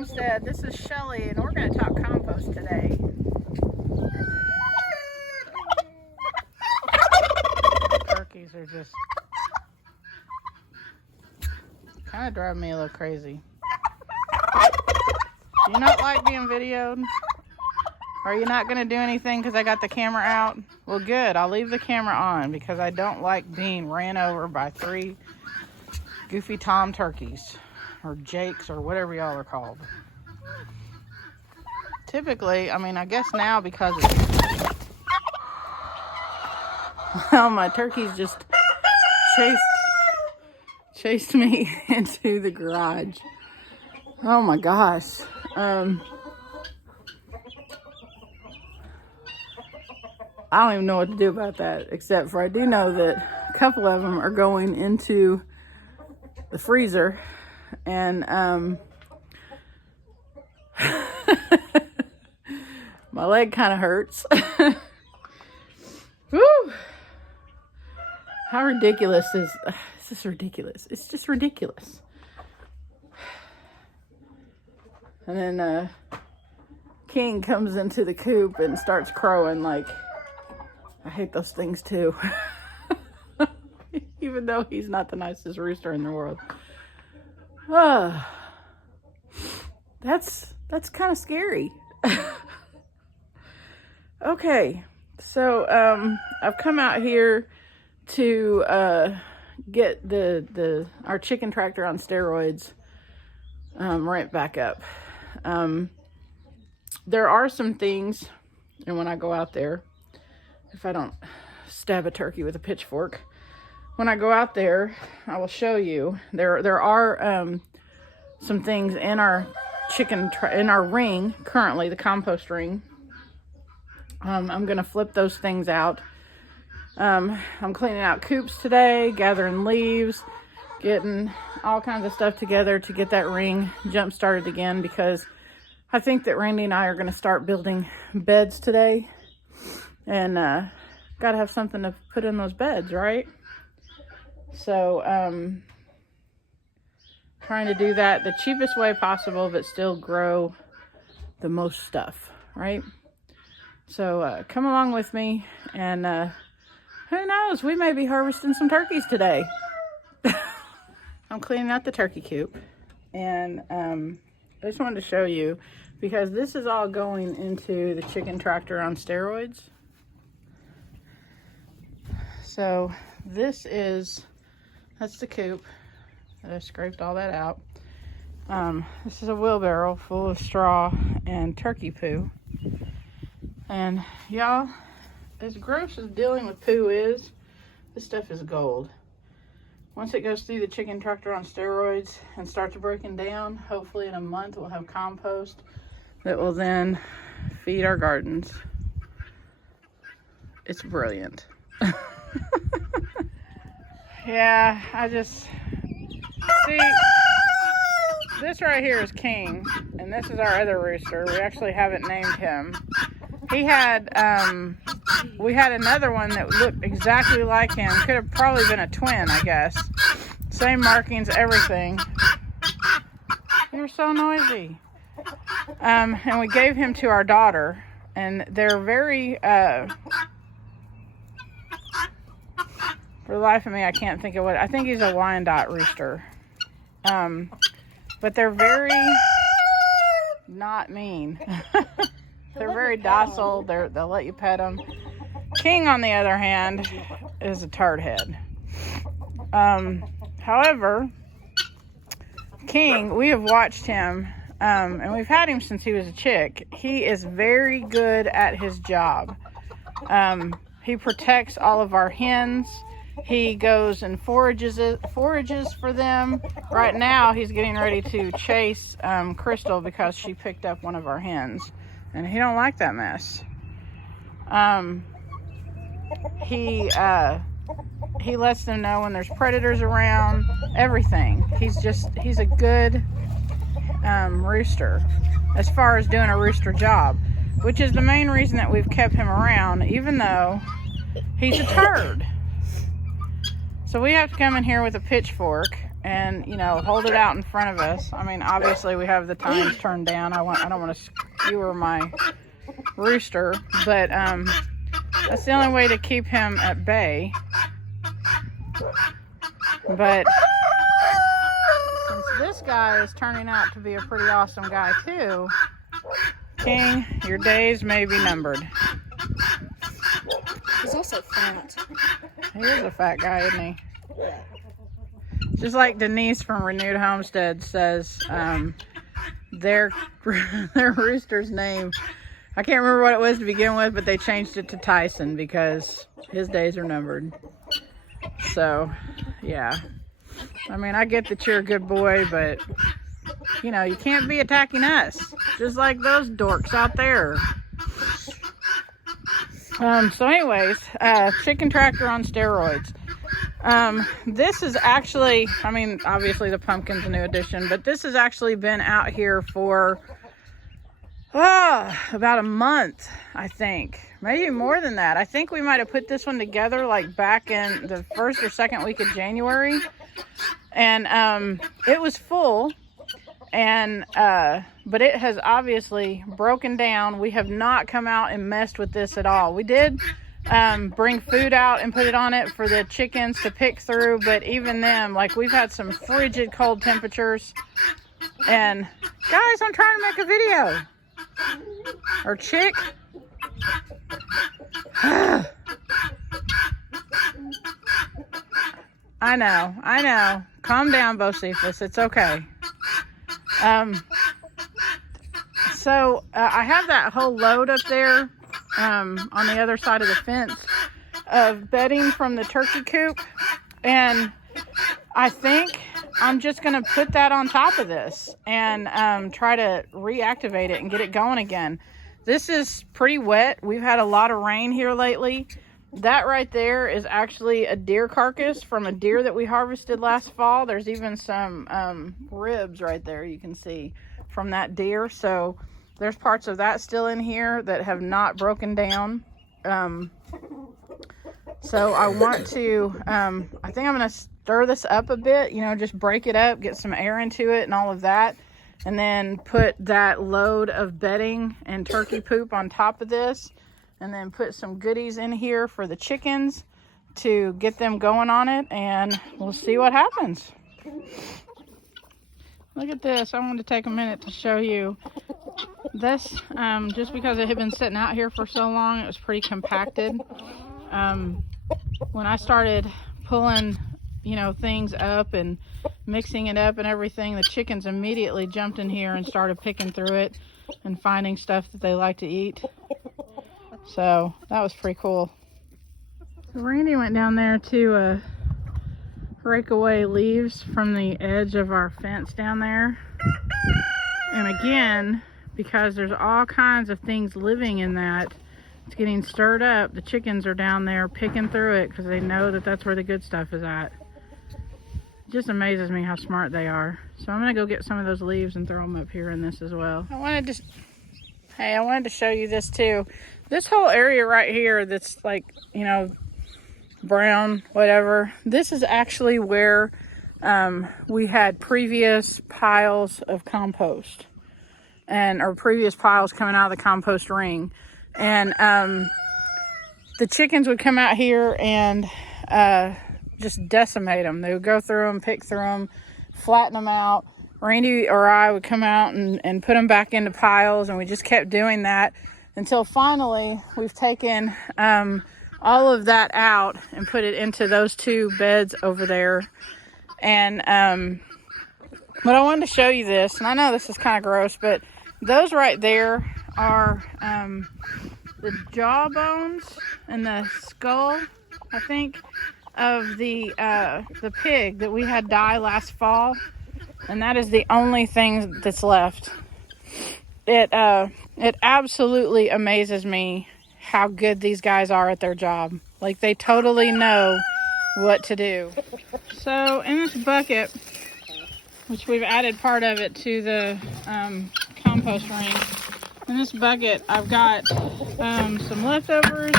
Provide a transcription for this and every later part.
Homestead. This is Shelly, and we're going to talk compost today. Turkeys are just kind of driving me a little crazy. Do you not like being videoed? Are you not going to do anything because I got the camera out? Well, good. I'll leave the camera on because I don't like being ran over by 3 goofy Tom turkeys. Or Jakes, or whatever y'all are called. Typically, I mean, I guess now because it's... Well, my turkeys just chased me into the garage. Oh my gosh. I don't even know what to do about that, except for I do know that a couple of them are going into the freezer. And my leg kind of hurts. Woo! How ridiculous is this? Ridiculous. It's just ridiculous. And then King comes into the coop and starts crowing like, I hate those things too. Even though he's not the nicest rooster in the world. That's kind of scary. Okay, so I've come out here to get our chicken tractor on steroids ramped back up. There are some things, and when I go out there, if I don't stab a turkey with a pitchfork, when I go out there, I will show you. There are some things in our in our ring currently, the compost ring. I'm gonna flip those things out. I'm cleaning out coops today, gathering leaves, getting all kinds of stuff together to get that ring jump started again, because I think that Randy and I are gonna start building beds today, and gotta have something to put in those beds, right? So, trying to do that the cheapest way possible, but still grow the most stuff, right? So, come along with me, and who knows, we may be harvesting some turkeys today. I'm cleaning out the turkey coop, and I just wanted to show you, because this is all going into the chicken tractor on steroids. So, that's the coop. I scraped all that out. This is a wheelbarrow full of straw and turkey poo. And y'all, as gross as dealing with poo is, this stuff is gold. Once it goes through the chicken tractor on steroids and starts breaking down, hopefully in a month we'll have compost that will then feed our gardens. It's brilliant. Yeah, I just see, this right here is King, and this is our other rooster. We actually haven't named him. He had we had another one that looked exactly like him. Could have probably been a twin, I guess. Same markings, everything. You're so noisy. And we gave him to our daughter, and they're very for the life of me, I can't think of what. I think he's a Wyandotte rooster. But they're very not mean. They're very docile. They'll let you pet them. King, on the other hand, is a turd head. However, King, we have watched him, and we've had him since he was a chick. He is very good at his job. He protects all of our hens. He goes and forages for them. Right now, he's getting ready to chase Crystal because she picked up one of our hens, and he don't like that mess. He lets them know when there's predators around. Everything. He's a good rooster as far as doing a rooster job, which is the main reason that we've kept him around, even though he's a turd. So we have to come in here with a pitchfork and, you know, hold it out in front of us. I mean, obviously we have the times turned down. I don't want to skewer my Rooster, but that's the only way to keep him at bay. But since this guy is turning out to be a pretty awesome guy too, King, your days may be numbered. He's also fat. He is a fat guy, isn't he? Just like Denise from Renewed Homestead says, their rooster's name, I can't remember what it was to begin with, but they changed it to Tyson because his days are numbered. So, yeah. I mean, I get that you're a good boy, but, you know, you can't be attacking us. Just like those dorks out there. So anyways, chicken tractor on steroids. This is actually, I mean, obviously the pumpkin's a new addition, but this has actually been out here for about a month, I think. Maybe more than that. I think we might have put this one together like back in the first or second week of January. And it was full. And but it has obviously broken down. We have not come out and messed with this at all. We did bring food out and put it on it for the chickens to pick through, but even them, like, we've had some frigid cold temperatures. And guys, I'm trying to make a video. Or chick. I know. Calm down, Bocephus. It's okay. So I have that whole load up there on the other side of the fence of bedding from the turkey coop, and I think I'm just gonna put that on top of this and try to reactivate it and get it going again. This is pretty wet. We've had a lot of rain here lately. That right there is actually a deer carcass from a deer that we harvested last fall. There's even some ribs right there you can see from that deer. So there's parts of that still in here that have not broken down. So I want to, I think I'm going to stir this up a bit, you know, just break it up, get some air into it and all of that. And then put that load of bedding and turkey poop on top of this. And then put some goodies in here for the chickens to get them going on it. And we'll see what happens. Look at this. I wanted to take a minute to show you this. Just because it had been sitting out here for so long, it was pretty compacted. When I started pulling, you know, things up and mixing it up and everything, the chickens immediately jumped in here and started picking through it and finding stuff that they like to eat. So that was pretty cool. So Randy went down there to rake away leaves from the edge of our fence down there. And again, because there's all kinds of things living in that, it's getting stirred up. The chickens are down there picking through it because they know that that's where the good stuff is at. It just amazes me how smart they are. So I'm gonna go get some of those leaves and throw them up here in this as well. I wanted to show you this too. This whole area right here that's like, you know, brown, whatever. This is actually where we had previous piles of compost or previous piles coming out of the compost ring. And the chickens would come out here and just decimate them. They would go through them, pick through them, flatten them out. Randy or I would come out and put them back into piles, and we just kept doing that until finally we've taken all of that out and put it into those two beds over there. And but I wanted to show you this, and I know this is kind of gross, but those right there are the jaw bones and the skull, I think, of the pig that we had die last fall. And that is the only thing that's left. It absolutely amazes me how good these guys are at their job. Like, they totally know what to do. So in this bucket, which we've added part of it to the compost ring, in this bucket I've got some leftovers.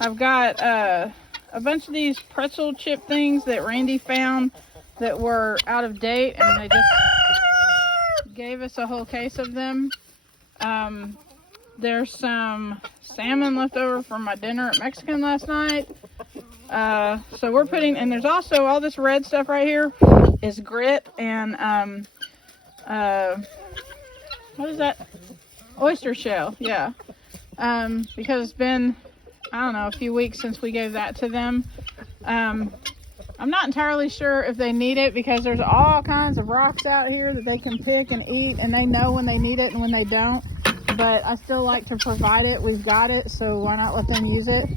I've got a bunch of these pretzel chip things that Randy found that were out of date, and they just gave us a whole case of them. There's some salmon left over from my dinner at Mexican last night. So we're putting, and there's also all this red stuff right here is grit and what is that? Oyster shell, yeah. Because it's been, I don't know, a few weeks since we gave that to them. I'm not entirely sure if they need it, because there's all kinds of rocks out here that they can pick and eat, and they know when they need it and when they don't. But I still like to provide it. We've got it, so why not let them use it?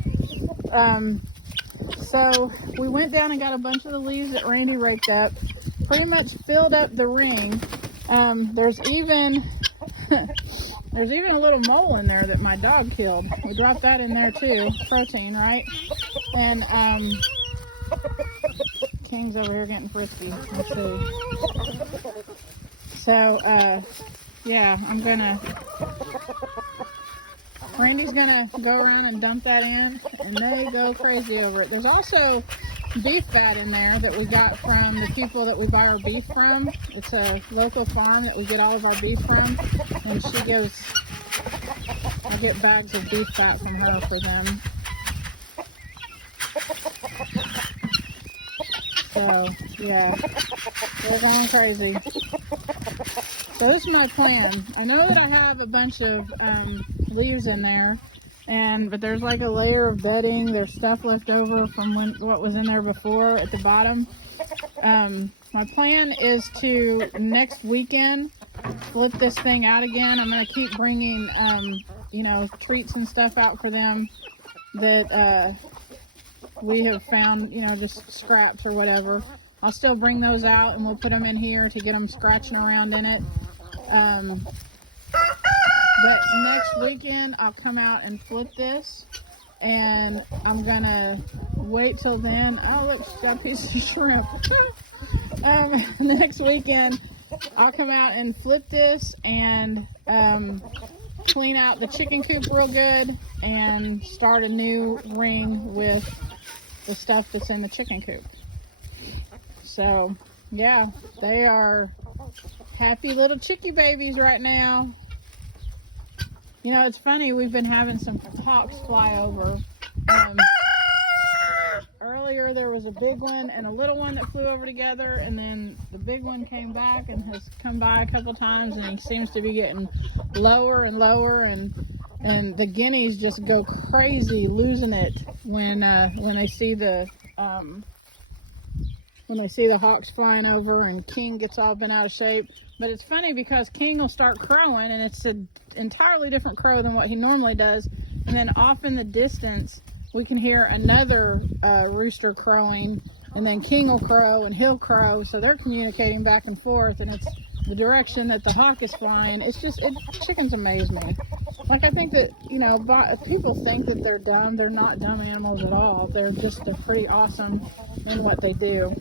So we went down and got a bunch of the leaves that Randy raked up, pretty much filled up the ring. There's even a little mole in there that my dog killed. We dropped that in there too, protein, right? And King's over here getting frisky. Let's see. So yeah, Randy's gonna go around and dump that in, and they go crazy over it. There's also beef fat in there that we got from the people that we buy our beef from. It's a local farm that we get all of our beef from, and she goes, I get bags of beef fat from her for them. So yeah, they're going crazy. So this is my plan. I know that I have a bunch of leaves in there, but there's like a layer of bedding. There's stuff left over from what was in there before at the bottom. My plan is to next weekend flip this thing out again. I'm gonna keep bringing treats and stuff out for them that we have found, just scraps or whatever. I'll still bring those out, and we'll put them in here to get them scratching around in it. But next weekend I'll come out and flip this, and I'm gonna wait till then. Oh look, she's got a piece of shrimp. Next weekend I'll come out and flip this and clean out the chicken coop real good and start a new ring with the stuff that's in the chicken coop. So yeah, they are happy little chickie babies right now. It's funny, we've been having some hawks fly over. Earlier there was a big one and a little one that flew over together, and then the big one came back and has come by a couple times, and he seems to be getting lower and lower, and the guineas just go crazy losing it when they see the hawks flying over, and King gets all bent out of shape. But it's funny because King will start crowing, and it's an entirely different crow than what he normally does, and then off in the distance we can hear another rooster crowing, and then King will crow and he'll crow, so they're communicating back and forth, and it's the direction that the hawk is flying. Chickens amaze me. Like, I think that, people think that they're dumb. They're not dumb animals at all. They're pretty awesome in what they do.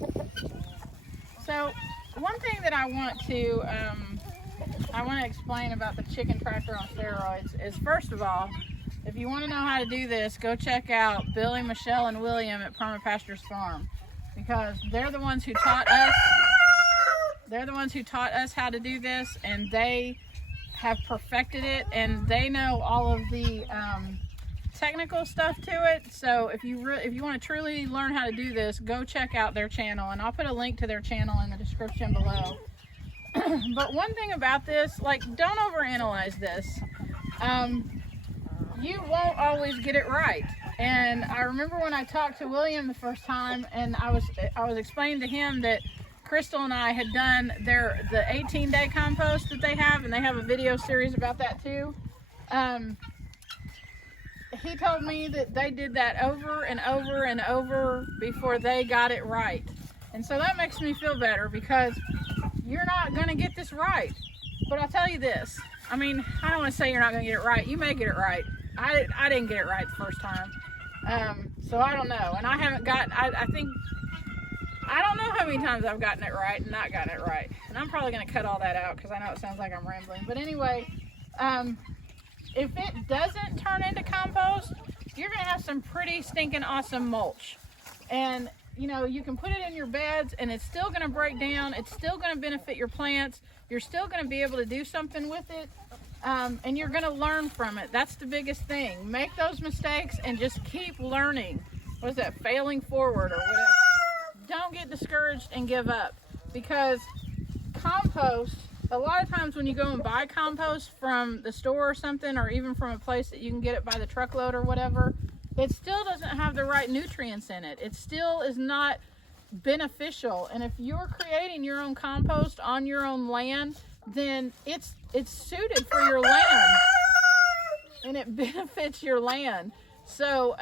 So one thing that I want to explain about the chicken tractor on steroids is, first of all, if you want to know how to do this, go check out Billy, Michelle, and William at Permapastures Farm, because they're the ones who taught us. They're the ones who taught us how to do this, and they have perfected it, and they know all of the technical stuff to it. So if you want to truly learn how to do this, go check out their channel, and I'll put a link to their channel in the description below. But one thing about this, don't overanalyze this. You won't always get it right. And I remember when I talked to William the first time, and I was explaining to him that Crystal and I had done the 18-day compost that they have, and they have a video series about that too. He told me that they did that over and over and over before they got it right. And so that makes me feel better, because you're not going to get this right. But I'll tell you this. I mean, I don't want to say you're not going to get it right. You may get it right. I didn't get it right the first time. So I don't know. And I haven't gotten, I think, I don't know how many times I've gotten it right and not gotten it right. And I'm probably going to cut all that out, because I know it sounds like I'm rambling. But anyway, if it doesn't turn into compost, you're going to have some pretty stinking awesome mulch. And, you know, you can put it in your beds and it's still going to break down. It's still going to benefit your plants. You're still going to be able to do something with it. And you're going to learn from it. That's the biggest thing. Make those mistakes and just keep learning. What is that? Failing forward or whatever. Don't get discouraged and give up, because compost, a lot of times when you go and buy compost from the store or something, or even from a place that you can get it by the truckload or whatever, it still doesn't have the right nutrients in it. It still is not beneficial. And if you're creating your own compost on your own land, then it's suited for your land and it benefits your land. So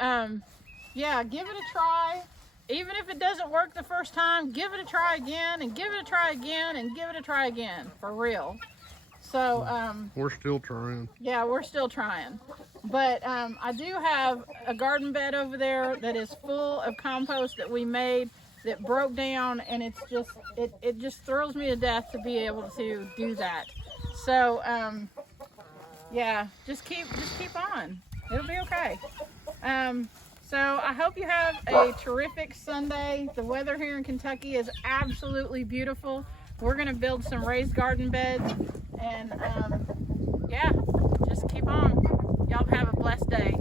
yeah, give it a try. Even if it doesn't work the first time, give it a try again, and give it a try again, and give it a try again, for real. So we're still trying. Yeah, we're still trying. But I do have a garden bed over there that is full of compost that we made that broke down, and it's just it just thrills me to death to be able to do that. So yeah, just keep on. It'll be okay. So I hope you have a terrific Sunday. The weather here in Kentucky is absolutely beautiful. We're gonna build some raised garden beds, and yeah, just keep on. Y'all have a blessed day.